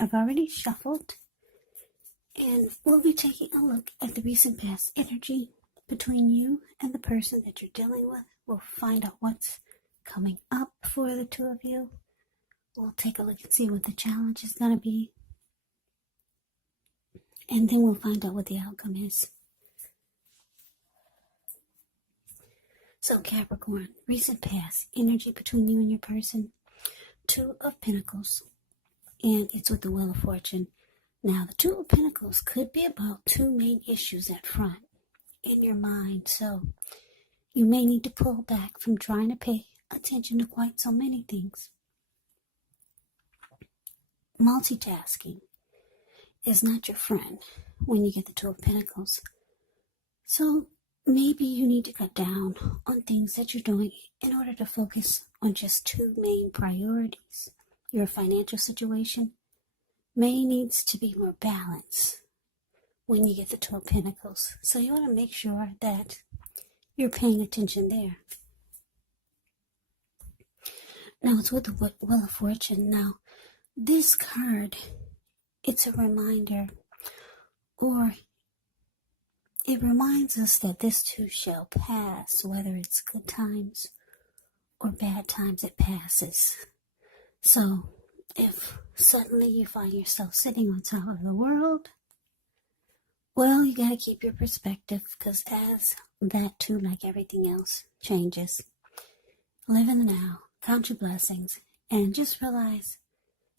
I've already shuffled, and we'll be taking a look at the recent past energy between you and the person that you're dealing with. We'll find out what's coming up for the two of you. We'll take a look and see what the challenge is going to be. And then we'll find out what the outcome is. So Capricorn, recent past energy between you and your person. Two of Pentacles. And it's with the Wheel of Fortune. Now, the Two of Pentacles could be about two main issues at front in your mind. So you may need to pull back from trying to pay attention to quite so many things. Multitasking is not your friend when you get the Two of Pentacles. So maybe you need to cut down on things that you're doing in order to focus on just two main priorities. Your financial situation may needs to be more balanced when you get the Two of Pentacles. So you want to make sure that you're paying attention there. Now it's with the Wheel of Fortune. Now this card, it's a reminder, or it reminds us that this too shall pass, whether it's good times or bad times, it passes. So if suddenly you find yourself sitting on top of the world, well, you got to keep your perspective, because as that too, like everything else, changes. Live in the now, count your blessings, and just realize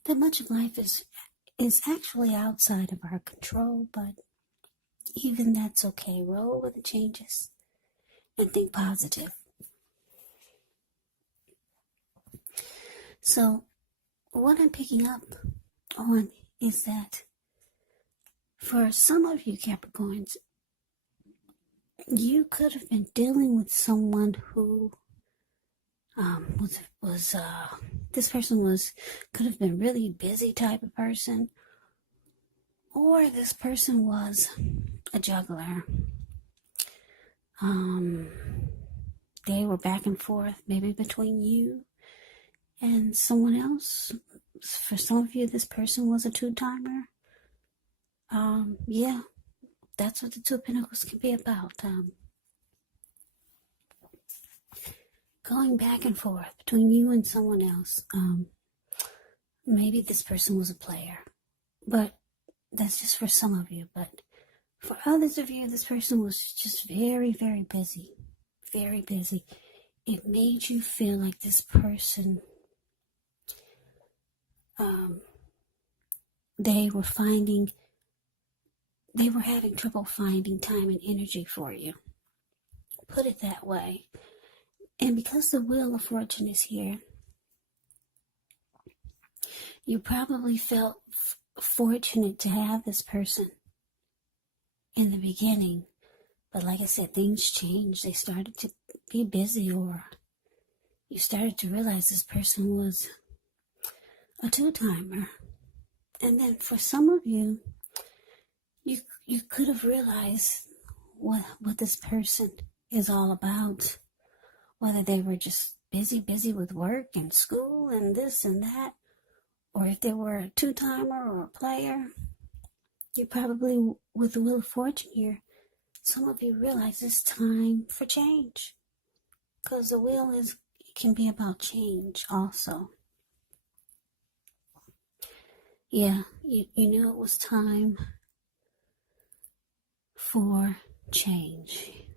that much of life is actually outside of our control, but even that's okay. Roll with the changes and think positive. So what I'm picking up on is that for some of you Capricorns, you could have been dealing with someone who this person could have been really busy type of person, or this person was a juggler. They were back and forth, maybe between you and someone else. For some of you, this person was a two-timer. Yeah, that's what the Two of Pentacles can be about. Going back and forth between you and someone else. Maybe this person was a player, but that's just for some of you. But for others of you, this person was just very, very busy. Very busy. It made you feel like this person, they were having trouble finding time and energy for you. Put it that way. And because the Wheel of Fortune is here, you probably felt fortunate to have this person in the beginning. But like I said, things changed. They started to be busy, or you started to realize this person was a two-timer. And then for some of you, you could have realized what this person is all about. Whether they were just busy with work and school and this and that, or if they were a two-timer or a player. You probably, with the Wheel of Fortune here, some of you realize it's time for change. Because the wheel can be about change also. Yeah, you knew it was time for change.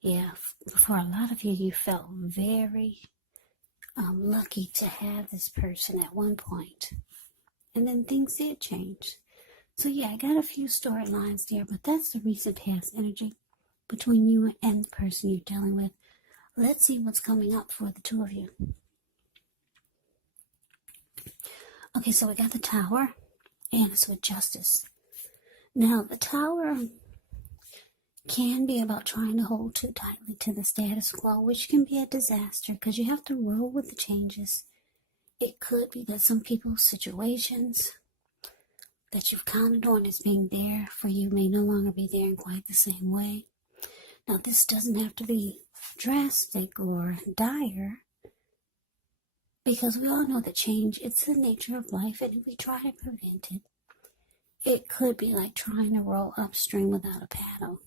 Yeah, for a lot of you, you felt very lucky to have this person at one point. And then things did change. So yeah, I got a few storylines there, but that's the recent past energy between you and the person you're dealing with. Let's see what's coming up for the two of you. Okay, so we got the Tower, and it's with Justice. Now, the Tower can be about trying to hold too tightly to the status quo, which can be a disaster because you have to roll with the changes. It could be that some people's situations that you've counted on as being there for you may no longer be there in quite the same way. Now, this doesn't have to be drastic or dire, Because we all know that change, it's the nature of life, and if we try to prevent it, it could be like trying to row upstream without a paddle.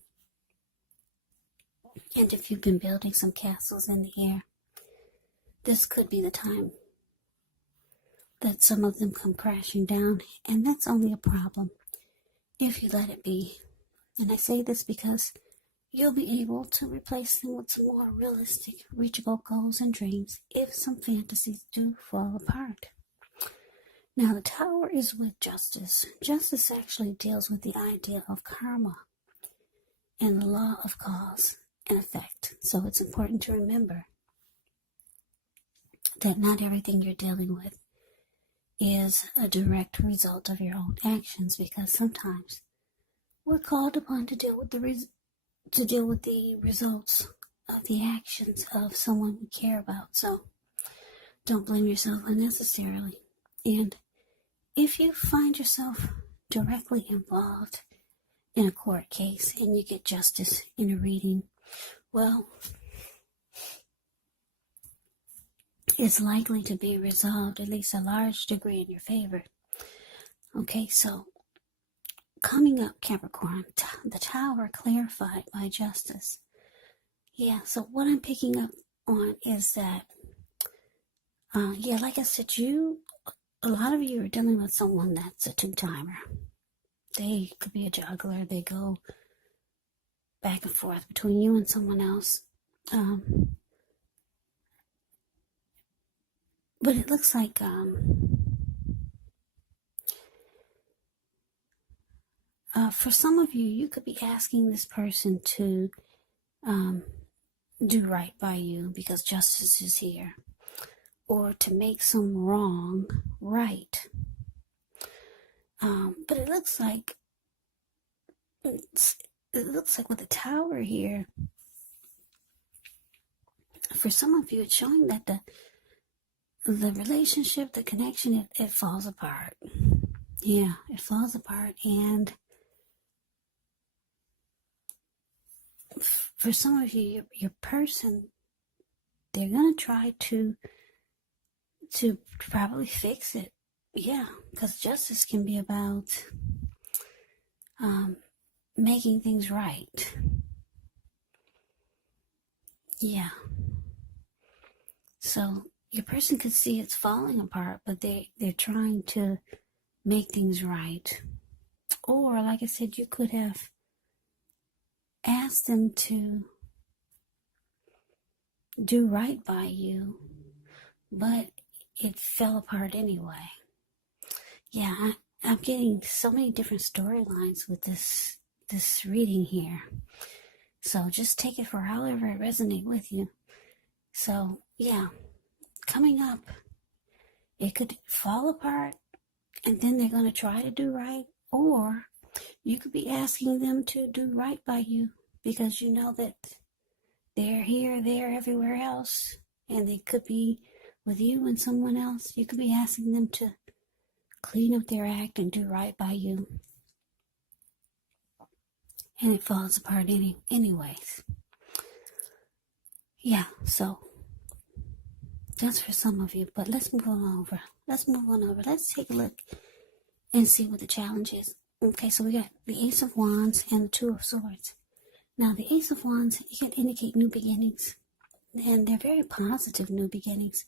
And if you've been building some castles in the air, this could be the time that some of them come crashing down, and that's only a problem if you let it be. And I say this because you'll be able to replace them with some more realistic, reachable goals and dreams if some fantasies do fall apart. Now, the Tower is with Justice. Justice actually deals with the idea of karma and the law of cause and effect. So it's important to remember that not everything you're dealing with is a direct result of your own actions, because sometimes we're called upon to deal with the results of the actions of someone we care about. So don't blame yourself unnecessarily. And if you find yourself directly involved in a court case and you get justice in a reading, well, it's likely to be resolved, at least a large degree, in your favor. Okay, so coming up, Capricorn, the Tower clarified by Justice. Yeah, so what I'm picking up on is that, like I said, a lot of you are dealing with someone that's a two-timer. They could be a juggler. They go back and forth between you and someone else. But it looks like for some of you, you could be asking this person to do right by you because justice is here, or to make some wrong right. But it looks like with the Tower here, for some of you, it's showing that the relationship, the connection, it falls apart. Yeah, it falls apart. And for some of you, your person, they're going to try to probably fix it. Yeah, because justice can be about making things right. Yeah. So your person could see it's falling apart, but they're trying to make things right. Or, like I said, you could have asked them to do right by you, but it fell apart anyway. Yeah, I'm getting so many different storylines with this reading here. So just take it for however it resonates with you. So, yeah, coming up, it could fall apart, and then they're going to try to do right, or you could be asking them to do right by you because you know that they're here, there, everywhere else, and they could be with you and someone else. You could be asking them to clean up their act and do right by you, and it falls apart anyways. Yeah, so that's for some of you, but let's move on over. Let's take a look and see what the challenge is. Okay, so we got the Ace of Wands and the Two of Swords. Now, the Ace of Wands, it can indicate new beginnings, and they're very positive new beginnings.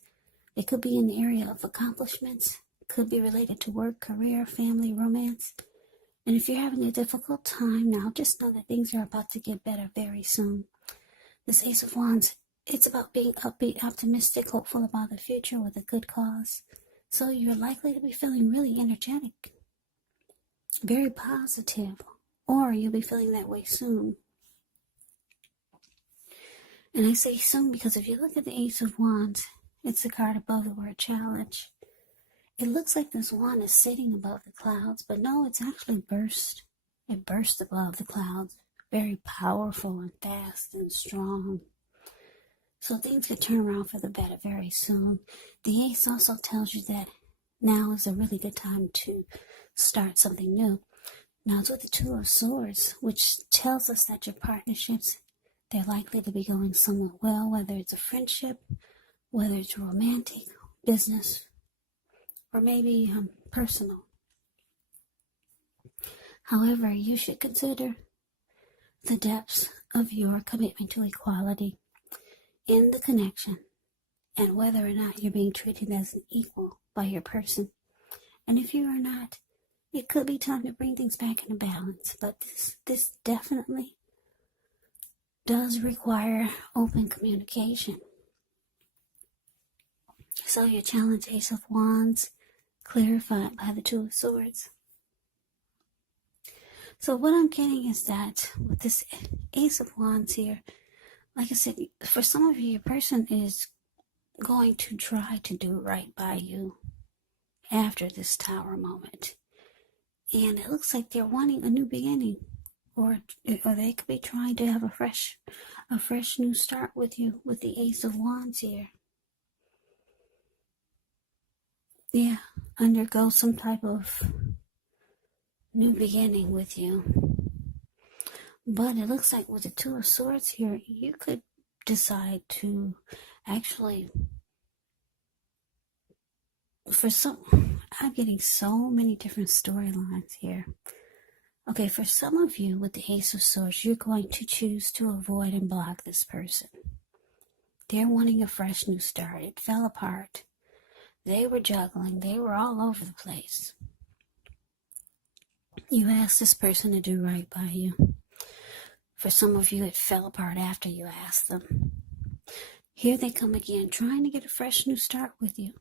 It could be in the area of accomplishments, could be related to work, career, family, romance. And if you're having a difficult time now, just know that things are about to get better very soon. This Ace of Wands, it's about being upbeat, optimistic, hopeful about the future with a good cause. So you're likely to be feeling really energetic, very positive, or you'll be feeling that way soon. And I say soon because if you look at the Ace of Wands, it's the card above the word challenge. It looks like this wand is sitting above the clouds, but no, it's actually burst. It burst above the clouds. Very powerful and fast and strong. So things could turn around for the better very soon. The Ace also tells you that now is a really good time to start something new. Now it's with the Two of Swords, which tells us that your partnerships, they're likely to be going somewhat well, whether it's a friendship, whether it's romantic, business, or maybe personal. However, you should consider the depths of your commitment to equality in the connection and whether or not you're being treated as an equal by your person. And if you are not, it could be time to bring things back into balance. But this definitely does require open communication. So your challenge, Ace of Wands, clarified by the Two of Swords. So what I'm getting is that with this Ace of Wands here, like I said, for some of you, your person is going to try to do right by you after this Tower moment. And it looks like they're wanting a new beginning. Or they could be trying to have a fresh new start with you with the Ace of Wands here. Yeah, undergo some type of new beginning with you. But it looks like with the Two of Swords here, you could decide to actually, I'm getting so many different storylines here. Okay, for some of you with the Ace of Swords, you're going to choose to avoid and block this person. They're wanting a fresh new start. It fell apart. They were juggling. They were all over the place. You asked this person to do right by you. For some of you, it fell apart after you asked them. Here they come again, trying to get a fresh new start with you.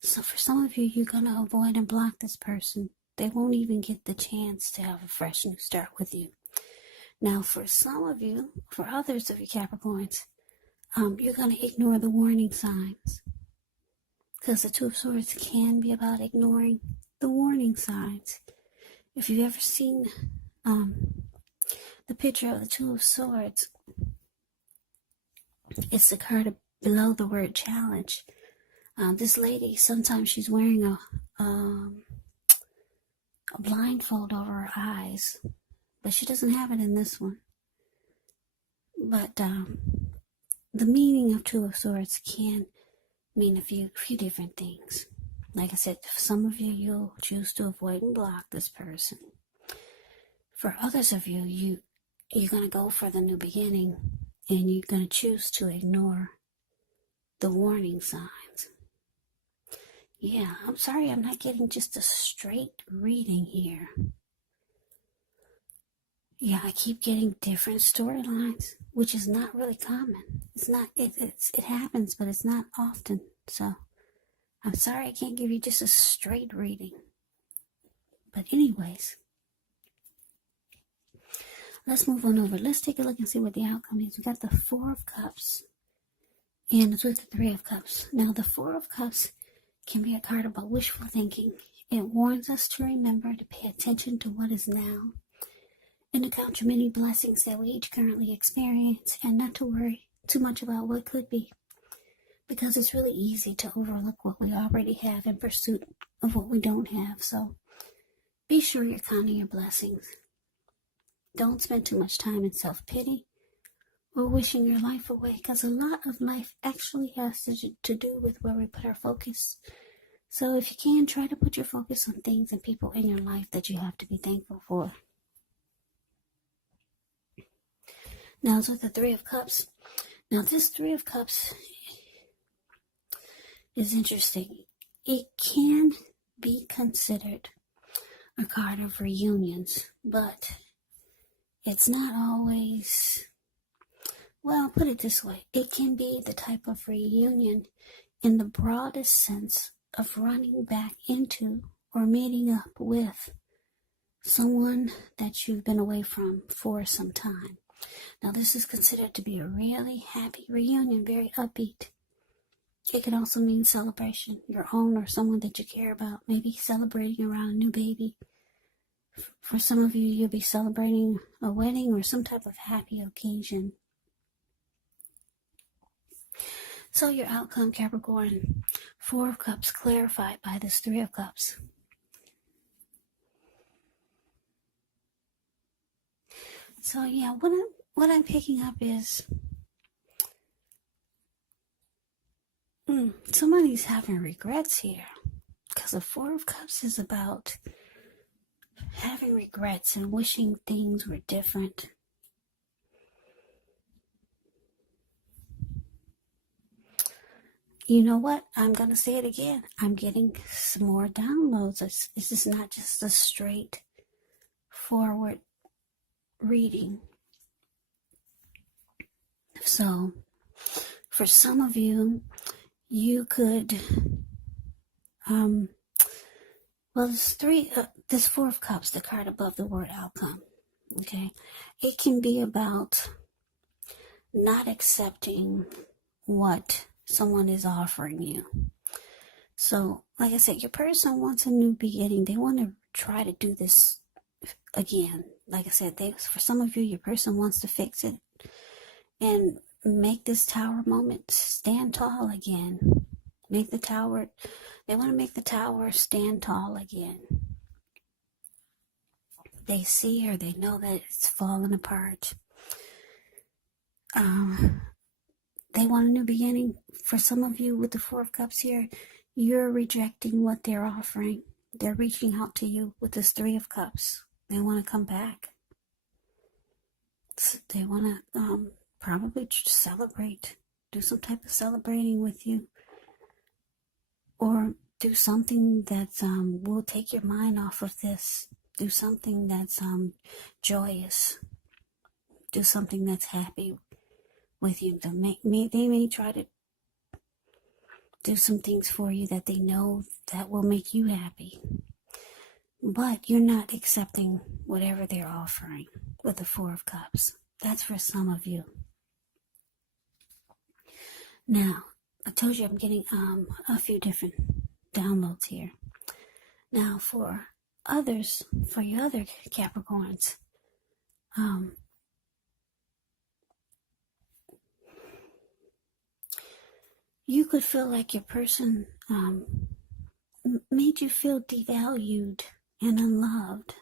So for some of you, you're going to avoid and block this person. They won't even get the chance to have a fresh new start with you. Now, for some of you, for others of you Capricorns, you're going to ignore the warning signs. Because the Two of Swords can be about ignoring the warning signs. If you've ever seen the picture of the Two of Swords, it's the card below the word challenge. This lady, sometimes she's wearing a blindfold over her eyes, but she doesn't have it in this one. But the meaning of Two of Swords can mean a few different things. Like I said, for some of you, you'll choose to avoid and block this person. For others of you, you're going to go for the new beginning, and you're going to choose to ignore the warning signs. Yeah, I'm sorry I'm not getting just a straight reading here. Yeah, I keep getting different storylines, which is not really common. It's not, it happens, but it's not often. So, I'm sorry I can't give you just a straight reading. But anyways, let's move on over. Let's take a look and see what the outcome is. We got the Four of Cups, and it's with the Three of Cups. Now, the Four of Cups can be a card about wishful thinking. It warns us to remember to pay attention to what is now and to count your many blessings that we each currently experience, and not to worry too much about what could be, because it's really easy to overlook what we already have in pursuit of what we don't have. So be sure you're counting your blessings. Don't spend too much time in self-pity or wishing your life away, because a lot of life actually has to do with where we put our focus. So if you can, try to put your focus on things and people in your life that you have to be thankful for. Now it's with the Three of Cups. Now this Three of Cups is interesting. It can be considered a card of reunions, but it's not always, well, put it this way. It can be the type of reunion in the broadest sense of running back into or meeting up with someone that you've been away from for some time. Now, this is considered to be a really happy reunion, very upbeat. It could also mean celebration, your own or someone that you care about, maybe celebrating around a new baby. For some of you, you'll be celebrating a wedding or some type of happy occasion. So your outcome, Capricorn, Four of Cups clarified by this Three of Cups. So yeah, what I'm picking up is Somebody's having regrets here. Because the Four of Cups is about having regrets and wishing things were different. You know what? I'm going to say it again. I'm getting some more downloads. This is not just a straightforward reading. So, for some of you, you could, this Four of Cups, the card above the word outcome, okay? It can be about not accepting what someone is offering you. So, like I said, your person wants a new beginning. They want to try to do this again. Like I said, for some of you, your person wants to fix it and make this tower moment stand tall again. They want to make the tower stand tall again. They see or they know that it's falling apart. They want a new beginning. For some of you with the Four of Cups here, you're rejecting what they're offering. They're reaching out to you with this Three of Cups. They want to come back. They want to probably celebrate. Do some type of celebrating with you. Or do something that will take your mind off of this. Do something that's joyous. Do something that's happy with you. They may try to do some things for you that they know that will make you happy. But you're not accepting whatever they're offering with the Four of Cups. That's for some of you. Now, I told you I'm getting a few different downloads here. Now, for others, for your other Capricorns, you could feel like your person made you feel devalued and unloved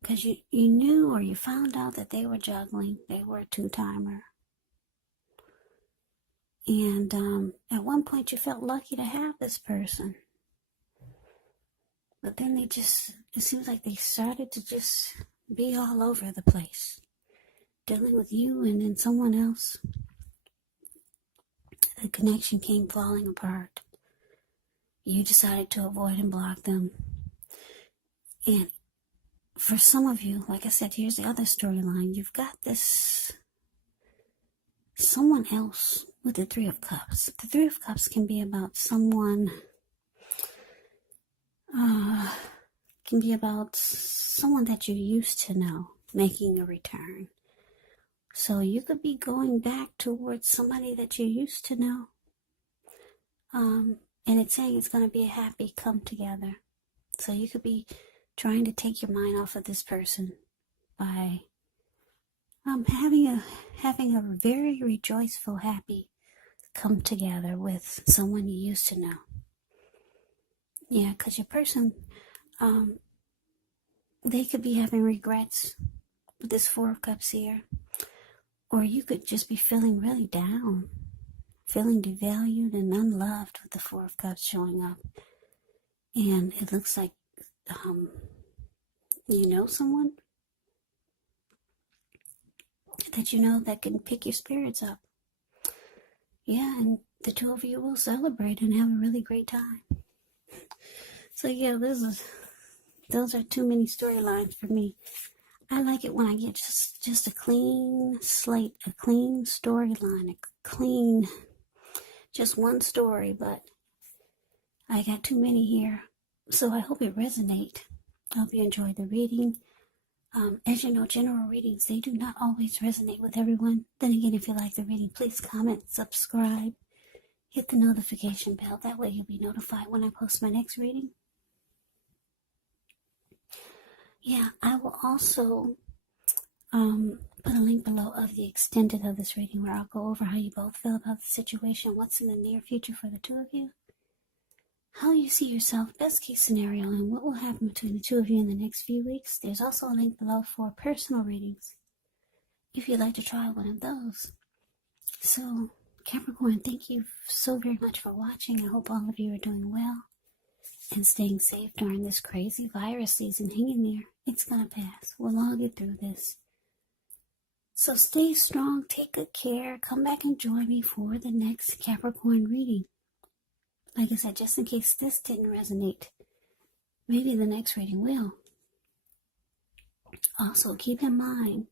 because you knew or you found out that they were juggling. They were a two-timer. And at one point you felt lucky to have this person. But then it seems like they started to just be all over the place. Dealing with you and then someone else. The connection came falling apart. You decided to avoid and block them. And for some of you, like I said, here's the other storyline. You've got this someone else with the Three of Cups. The Three of Cups can be about someone, that you used to know making a return. So you could be going back towards somebody that you used to know. And it's saying it's going to be a happy come together. So you could be trying to take your mind off of this person by having a very rejoiceful, happy come together with someone you used to know. Yeah, because your person, they could be having regrets with this Four of Cups here. Or you could just be feeling really down, feeling devalued and unloved with the Four of Cups showing up. And it looks like you know someone that you know that can pick your spirits up. Yeah, and the two of you will celebrate and have a really great time. So yeah, those are too many storylines for me. I like it when I get just a clean slate, a clean storyline, just one story, but I got too many here. So I hope it resonates. I hope you enjoyed the reading. As you know, general readings, they do not always resonate with everyone. Then again, if you like the reading, please comment, subscribe, hit the notification bell. That way you'll be notified when I post my next reading. Yeah, I will also put a link below of the extended of this reading where I'll go over how you both feel about the situation, what's in the near future for the two of you, how you see yourself, best case scenario, and what will happen between the two of you in the next few weeks. There's also a link below for personal readings if you'd like to try one of those. So Capricorn, thank you so very much for watching. I hope all of you are doing well and staying safe during this crazy virus season. Hang in there. It's going to pass. We'll all get through this. So stay strong. Take good care. Come back and join me for the next Capricorn reading. Like I said, just in case this didn't resonate, maybe the next reading will. Also, keep in mind,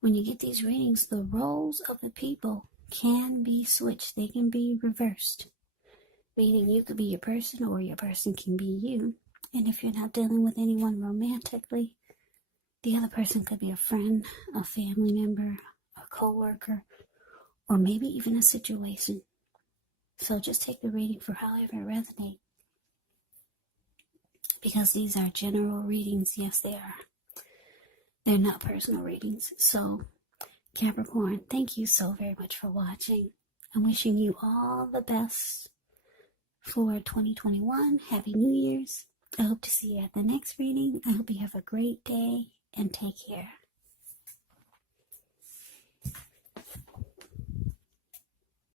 when you get these readings, the roles of the people can be switched. They can be reversed. Meaning you could be your person or your person can be you. And if you're not dealing with anyone romantically, the other person could be a friend, a family member, a co-worker, or maybe even a situation. So just take the reading for however it resonates. Because these are general readings. Yes, they are. They're not personal readings. So, Capricorn, thank you so very much for watching. I'm wishing you all the best for 2021. Happy New Year's. I hope to see you at the next reading. I hope you have a great day and take care.